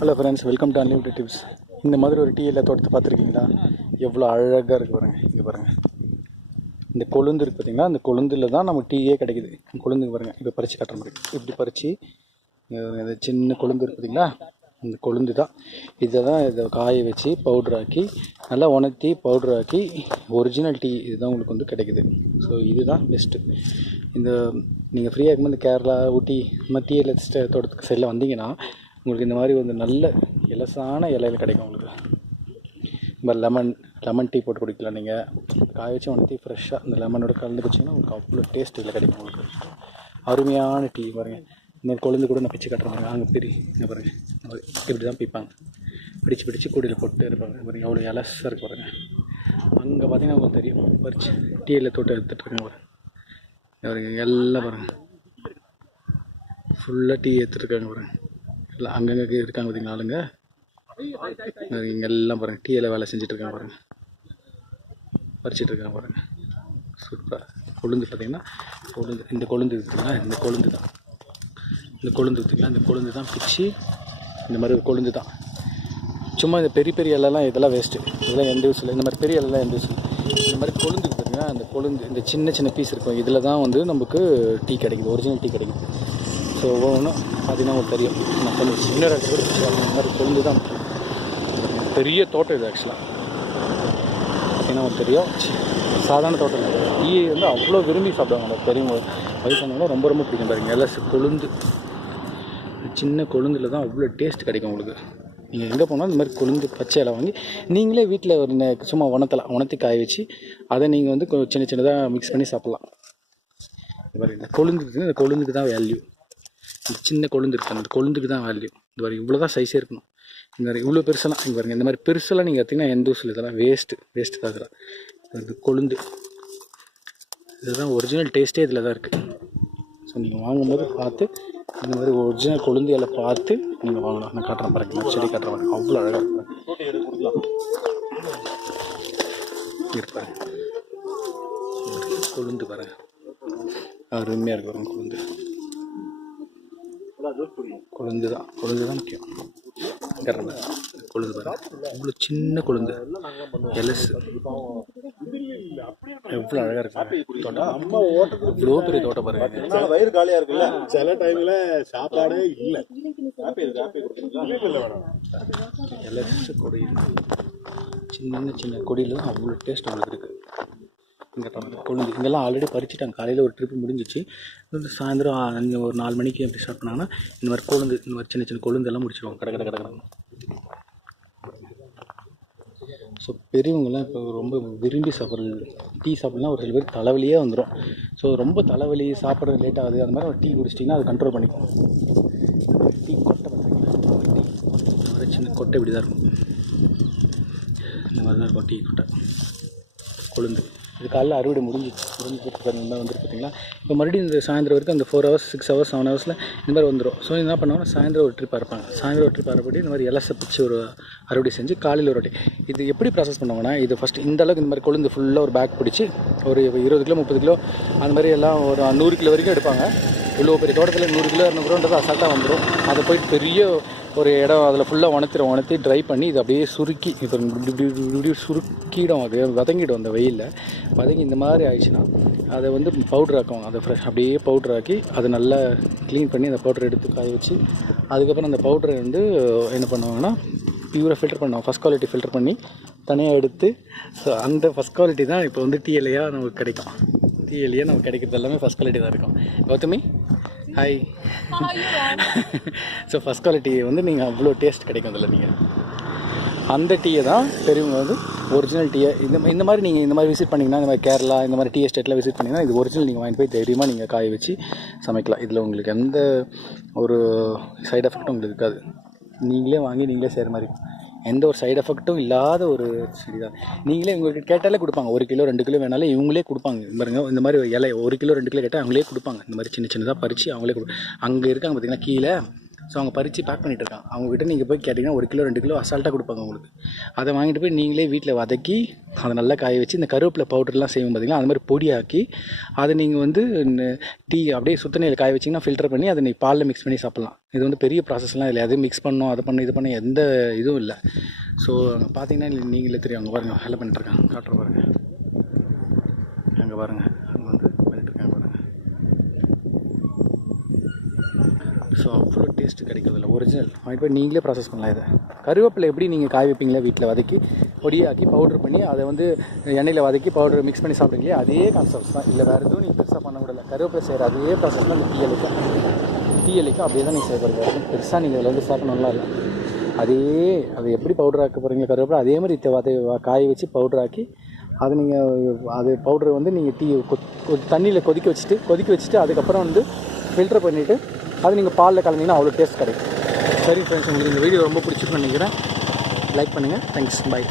Hello friends, welcome to unlimited tips. இந்த மாதிரி ஒரு டீ எல்லாம் தோட்டத்தை பார்த்துருக்கீங்களா? எவ்வளோ அழகாக இருக்குது பாருங்கள். இங்கே பாருங்கள், இந்த கொழுந்து இருக்குது பார்த்தீங்களா? அந்த கொழுந்தில் தான் நம்ம டீயே கிடைக்குது. கொழுந்துக்கு பாருங்கள், இப்போ பறித்து காட்டுற மாதிரி இப்படி பறித்து இந்த சின்ன கொழுந்து இருக்குது பார்த்தீங்களா? இந்த கொழுந்து தான். இதை காய வச்சு பவுட்ராக்கி நல்லா உணர்த்தி பவுட்ராக்கி ஒரிஜினல் டீ இதுதான் உங்களுக்கு வந்து கிடைக்குது. ஸோ இதுதான் பெஸ்ட்டு. இந்த நீங்கள் ஃப்ரீயாக இருக்கும்போது இந்த கேரளா, ஊட்டி இந்த மாதிரி டீ எல்லாம் தோட்டத்துக்கு சைடில் வந்தீங்கன்னா உங்களுக்கு இந்த மாதிரி வந்து நல்ல இலசான இலையில் கிடைக்கும். உங்களுக்கு இந்த லெமன் டீ போட்டு குடிக்கலாம். நீங்கள் காய வச்சு உணர்த்தி ஃப்ரெஷ்ஷாக இந்த லெமனோட கலந்து குடிச்சிங்கன்னா உங்களுக்கு அவ்வளோ டேஸ்ட் இதில் கிடைக்கும். உங்களுக்கு அருமையான டீ பாருங்கள். இந்த கொழுந்து கூட நான் பிச்சு காட்டுறேன். அங்கே இங்கே பாருங்கள், இப்படி தான் பிப்பாங்க. பிடிச்சி கூடையில் போட்டு இருப்பாங்க பாருங்கள். அவ்வளோ இலசாக இருக்கு பாருங்கள். அங்கே பார்த்தீங்கன்னா உங்களுக்கு தெரியும், பறிச்சு டீயில் தோட்டம் எடுத்துகிட்ருக்காங்க பாருங்கள். எல்லாம் பாருங்கள், ஃபுல்லாக டீ எடுத்துகிட்ருக்காங்க பாருங்கள். எல்லாம் அங்கங்கே இருக்காங்க பார்த்தீங்களா ஆளுங்க. இங்கே எல்லாம் பாருங்கள், டீயில் வேலை செஞ்சிட்ருக்காங்க பாருங்கள், பறிச்சிட்ருக்காங்க பாருங்கள். சூப்பராக கொழுந்து பார்த்தீங்கன்னா இந்த கொழுந்து இருக்குங்களா, இந்த கொழுந்து இருக்குங்களா, இந்த கொழுந்து தான் பிச்சு இந்த மாதிரி ஒரு கொழுந்து தான். சும்மா இந்த பெரிய இலெல்லாம் இதெல்லாம் வேஸ்ட்டு, இதெல்லாம் எந்த யூஸ் இல்லை. இந்த மாதிரி பெரிய இலெல்லாம் எந்த யூஸ் இல்லை. இந்த மாதிரி கொழுந்து பார்த்தீங்கன்னா, அந்த கொழுந்து இந்த சின்ன பீஸ் இருக்கும், இதில் தான் வந்து நமக்கு டீ கிடைக்குது, ஒரிஜினல் டீ கிடைக்குது. ஸோ ஒவ்வொன்றும் பார்த்தீங்கன்னா உங்களுக்கு தெரியும். நான் கொஞ்சம் இன்னொரு கூட இந்த மாதிரி கொழுந்து தான் பெரிய தோட்டம் இது. ஆக்சுவலாக பார்த்தீங்கன்னா உங்களுக்கு தெரியும், சாதாரண தோட்டம் இல்லை. டீ வந்து அவ்வளோ விரும்பி சாப்பிடுவாங்க. அந்த பெரியவங்க வயசானவங்களும் ரொம்ப பிடிக்கும் பாருங்கள். எல்லாம் கொழுந்து, சின்ன கொழுந்தில் தான் அவ்வளோ டேஸ்ட் கிடைக்கும் உங்களுக்கு. நீங்கள் எங்கே போனாலும் இந்த மாதிரி கொழுந்து பச்சை இலை வாங்கி நீங்களே வீட்டில் ஒரு சும்மா உணர்த்தி காய வச்சு அதை நீங்கள் வந்து சின்னதாக மிக்ஸ் பண்ணி சாப்பிட்லாம். இது மாதிரி இந்த கொழுந்துக்கு தான் வேல்யூ. இந்த சின்ன கொழுந்து இருக்குது, அந்த கொழுந்துக்கு தான் வேல்யூ. இது மாதிரி இவ்வளோ தான் சைஸே இருக்கணும். இந்த மாதிரி இவ்வளோ பெருசெல்லாம் இங்கே பாருங்கள். இந்த மாதிரி பெருசெல்லாம் நீங்கள் எடுத்திங்கன்னா எந்த ஊசில் இதெல்லாம் வேஸ்ட்டு தான். இதெல்லாம் இந்த கொழுந்து இதுதான் ஒரிஜினல் டேஸ்ட்டே இதில் தான் இருக்குது. ஸோ நீங்கள் வாங்கும்போது பார்த்து இந்த மாதிரி ஒரிஜினல் கொழுந்து இலை பார்த்து நீங்கள் வாங்கலாம். நான் காட்டுறேன் பாருங்க, நான் செடி காட்டுறேன் பாருங்க. அவ்வளோ அழகாக இருப்பாங்க. கொழுந்து பாருங்க, அருமையாக இருக்கு பாருங்க. கொழுந்து தான் முக்கியம். கொழுந்து பாருங்க, அவ்வளோ சின்ன கொழுந்து எலசு எவ்வளோ அழகாக இருக்கு தோட்டம். இவ்வளோ பெரிய தோட்டம் பாருங்க. வயிறு காலியா இருக்குல்ல, சில டைம்ல சாப்பாடே இல்லை. எலசு கொடி, சின்ன கொடியில் தான் அவ்வளோ டேஸ்ட் உங்களுக்கு இருக்குது. இங்கே கொழுந்து இங்கெல்லாம் ஆல்ரெடி பறிச்சுட்டாங்க. காலையில் ஒரு ட்ரிப்பு முடிஞ்சிச்சு. சாயந்தரம் ஒரு 4 மணிக்கு எப்படி ஸ்டார்ட் பண்ணாங்கன்னா இந்த மாதிரி கொழுந்து, இந்த மாதிரி சின்ன கொழுந்தெல்லாம் முடிச்சிடுவாங்க கடை. ஸோ பெரியவங்கெல்லாம் இப்போ ரொம்ப விரும்பி சாப்பிட்றது டீ சாப்பிட்லாம். ஒரு சில பேர் தலைவலியே வந்துடும். ஸோ ரொம்ப தலைவலி, சாப்பிட்றது லேட் ஆகுது, அது மாதிரி ஒரு டீ குடிச்சிட்டிங்கன்னா அது கண்ட்ரோல் பண்ணிக்கும். டீ கொட்டை பார்த்துருக்கீங்களா? இந்த மாதிரி சின்ன கொட்டை இப்படி தான் இருக்கும். இந்த மாதிரி தான் இருக்கும் டீ கொட்டை. கொழுந்து இது காலையில் அறுவடை முடிஞ்சிச்சு இந்த மாதிரி வந்துருக்கு பார்த்தீங்களா? இப்போ மறுபடியும் இந்த சாயந்தரம் வரைக்கும் அந்த 4 hours 6 hours 7 hours இந்த மாதிரி வந்துடும். ஸோ என்ன பண்ணுவாங்கன்னா சாயந்தரம் ஒரு ட்ரிப் அறுப்பாங்க. சாயந்தரம் ஒரு ட்ரிப் அறுப்படி இந்த மாதிரி இலசை பிடிச்சி ஒரு அறுவடை செஞ்சு காலையில் ஒரு வாட்டி இது எப்படி ப்ராசஸ் பண்ணுவாங்கன்னா, இது ஃபஸ்ட்டு இந்த அளவுக்கு இந்த மாதிரி கொழுந்து ஃபுல்லாக ஒரு பேக் பிடிச்சி ஒரு 20 கிலோ 30 கிலோ அந்த மாதிரி எல்லாம் ஒரு 100 கிலோ வரைக்கும் எடுப்பாங்க. இவ்வளோ பெரிய தோட்டத்தில் 100 கிலோ 200 கிலோன்றது அசால்ட்டாக வந்துடும். அதை போயிட்டு பெரிய ஒரு இடம் அதில் ஃபுல்லாக உணர்த்தி ட்ரை பண்ணி இது அப்படியே சுருக்கி இப்போ இப்படி சுருக்கிடும். அது வதங்கிடும் அந்த வெயிலில். வதங்கி இந்த மாதிரி ஆயிடுச்சுன்னா அதை வந்து பவுட்ரு ஆக்குவாங்க. அதை அப்படியே பவுட்ரு ஆக்கி அதை நல்லா க்ளீன் பண்ணி அந்த பவுட்ரு எடுத்து காய வச்சு அதுக்கப்புறம் அந்த பவுட்ரை வந்து என்ன பண்ணுவாங்கன்னா பியூராக ஃபில்டர் பண்ணுவாங்க. ஃபஸ்ட் குவாலிட்டி ஃபில்டர் பண்ணி தனியாக எடுத்து, ஸோ அந்த ஃபஸ்ட் குவாலிட்டி தான் இப்போ வந்து டீ இலையாக நமக்கு கிடைக்கும். டீ இலையாக நமக்கு கிடைக்கிறது எல்லாமே ஃபஸ்ட் குவாலிட்டி தான் இருக்கும். Gautami hi. So first quality வந்து நீங்கள் அவ்வளோ டேஸ்ட் கிடைக்கும் அதில். நீங்கள் அந்த டீயை தான் பெரியவங்க வந்து ஒரிஜினல் டீயை இந்த மாதிரி நீங்கள் இந்த மாதிரி விசிட் பண்ணிங்கன்னா, இந்த மாதிரி கேரளா இந்த மாதிரி டீ எஸ்டேட்டில் விசிட் பண்ணிங்கன்னா இது ஒரிஜினல் நீங்கள் வாங்கி போய் தைரியமாக நீங்கள் காய வச்சு சமைக்கலாம். இதில் உங்களுக்கு எந்த ஒரு சைடு எஃபெக்ட்டும் உங்களுக்கு இருக்காது. நீங்களே வாங்கி நீங்களே செய்கிற மாதிரி எந்த ஒரு சைடு எஃபெக்ட்டும் இல்லாத ஒரு செடி தான். நீங்களே உங்களுக்கு கேட்டாலே கொடுப்பாங்க. 1 கிலோ 2 கிலோ வேணாலும் இவங்களே கொடுப்பாங்க. பாருங்க, இந்த மாதிரி இலை 1 கிலோ 2 கிலோ கேட்டால் அவங்களே கொடுப்பாங்க. இந்த மாதிரி சின்னதாக பறித்து அவங்களே கொடுப்பாங்க. அங்கே இருக்காங்க பார்த்தீங்கன்னா கீழே. ஸோ அவங்க பறித்து பேக் பண்ணிகிட்டு இருக்காங்க. அவங்ககிட்ட நீங்கள் போய் கேட்டிங்கன்னா 1 கிலோ 2 கிலோ அசால்ட்டாக கொடுப்பாங்க உங்களுக்கு. அதை வாங்கிட்டு போய் நீங்களே வீட்டில் வதக்கி அதை நல்லா காய வச்சு இந்த கருவேப்பிலை பவுடர்லாம் செய்வோம் பார்த்திங்களா, அது மாதிரி பொடியாக்கி அதை நீங்கள் வந்து டீ அப்படியே சுத்தணையில் காய வச்சிங்கன்னா ஃபில்டர் பண்ணி அதை நீங்கள் பாலில் மிக்ஸ் பண்ணி சாப்பிட்லாம். இது வந்து பெரிய ப்ராசஸ்லாம் இல்லை, எதுவும் மிக்ஸ் பண்ணணும் அதை பண்ண இது பண்ண எந்த இதுவும் இல்லை. ஸோ அங்கே பார்த்தீங்கன்னா நீங்களே தெரியும், அங்கே பாருங்கள் வேலை பண்ணிட்டுருக்காங்க, காட்டுற பாருங்கள், அங்கே பாருங்கள், அங்கே வந்து பண்ணிட்டுருக்காங்க பாருங்கள். ஸோ அவ்வளோ டேஸ்ட்டு கிடைக்கிறதில்ல, ஒரிஜினல் வாங்கிட்டு போய் நீங்களே ப்ராசஸ் பண்ணலாம். இதை கருவேப்பிலை எப்படி நீங்கள் காய வைப்பீங்களா வீட்டில் வதக்கி பொடியாக்கி பவுட்ரு பண்ணி அதை வந்து எண்ணெயில் வதக்கி பவுடர் மிக்ஸ் பண்ணி சாப்பிட்றீங்களே, அதே கான்செப்ட்ஸ் தான். இல்லை வேறு எதுவும் நீங்கள் பெருசாக பண்ண முடியல. கருவேப்பிலை செய்கிற அதே ப்ராசஸ் தான் இந்த டீ எலிக்கும் அப்படியே தான் நீங்கள் செய்ய போகிறீங்க. பெருசாக நீங்கள் இதில் வந்து சேர்க்கணும்லாம் இல்லை. அதை எப்படி பவுடர் ஆக்க போகிறீங்களா கருவேப்பிலை, அதே மாதிரி அதை காய வச்சு பவுடர் ஆக்கி அதை நீங்கள் அது பவுடர் வந்து நீங்கள் டீ தண்ணியில் கொதிக்க வச்சுட்டு அதுக்கப்புறம் வந்து ஃபில்டர் பண்ணிவிட்டு அது நீங்கள் பாலில் கலந்தீங்கன்னா அவ்வளோ டேஸ்ட் கிடைக்கும். சரி ஃப்ரெண்ட்ஸ், உங்களுக்கு இந்த வீடியோ ரொம்ப பிடிச்சிருக்குன்னு நினைக்கிறேன். லைக் பண்ணுங்கள். Thanks, by.